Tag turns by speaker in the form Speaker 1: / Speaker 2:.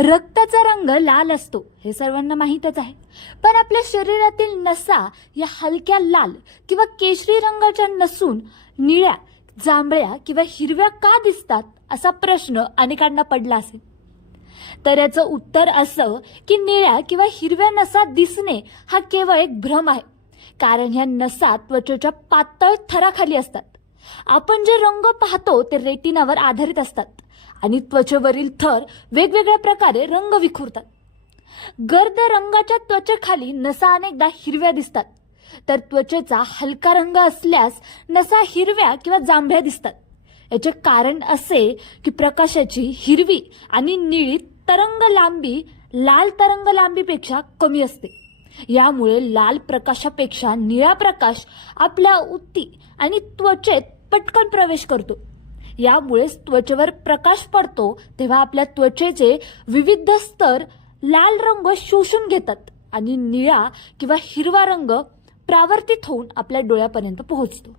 Speaker 1: रक्ताचा रंग लाल असतो हे सर्वांना माहीतच आहे. पण आपल्या शरीरातील नसा या हलक्या लाल किंवा केशरी रंगाच्या नसून निळ्या जांभळ्या किंवा हिरव्या का दिसतात असा प्रश्न अनेकांना पडला असेल. तर याचं उत्तर असं की निळ्या किंवा हिरव्या नसा दिसणे हा केवळ एक भ्रम आहे. कारण ह्या नसा त्वचेच्या पातळ थराखाली असतात. आपण जे रंग पाहतो ते रेटिनावर आधारित असतात आणि त्वचेवरील थर वेगवेगळ्या प्रकारे रंग विखुरतात. गर्द रंगाच्या त्वचेखाली नसा अनेकदा हिरव्या दिसतात. तर त्वचेचा हलका रंग असल्यास नसा हिरव्या किंवा जांभळ्या दिसतात. याचे कारण असे की प्रकाशाची हिरवी आणि निळी तरंग लांबी लाल तरंग लांबीपेक्षा कमी असते. यामुळे लाल प्रकाशापेक्षा निळा प्रकाश आपल्या उत्ती आणि त्वचेत पटकन प्रवेश करतो. यामुळेच त्वचेवर प्रकाश पडतो तेव्हा आपल्या त्वचेचे विविध स्तर लाल रंग शोषून घेतात आणि निळा किंवा हिरवा रंग प्रावर्तित होऊन आपल्या डोळ्यापर्यंत पोहोचतो.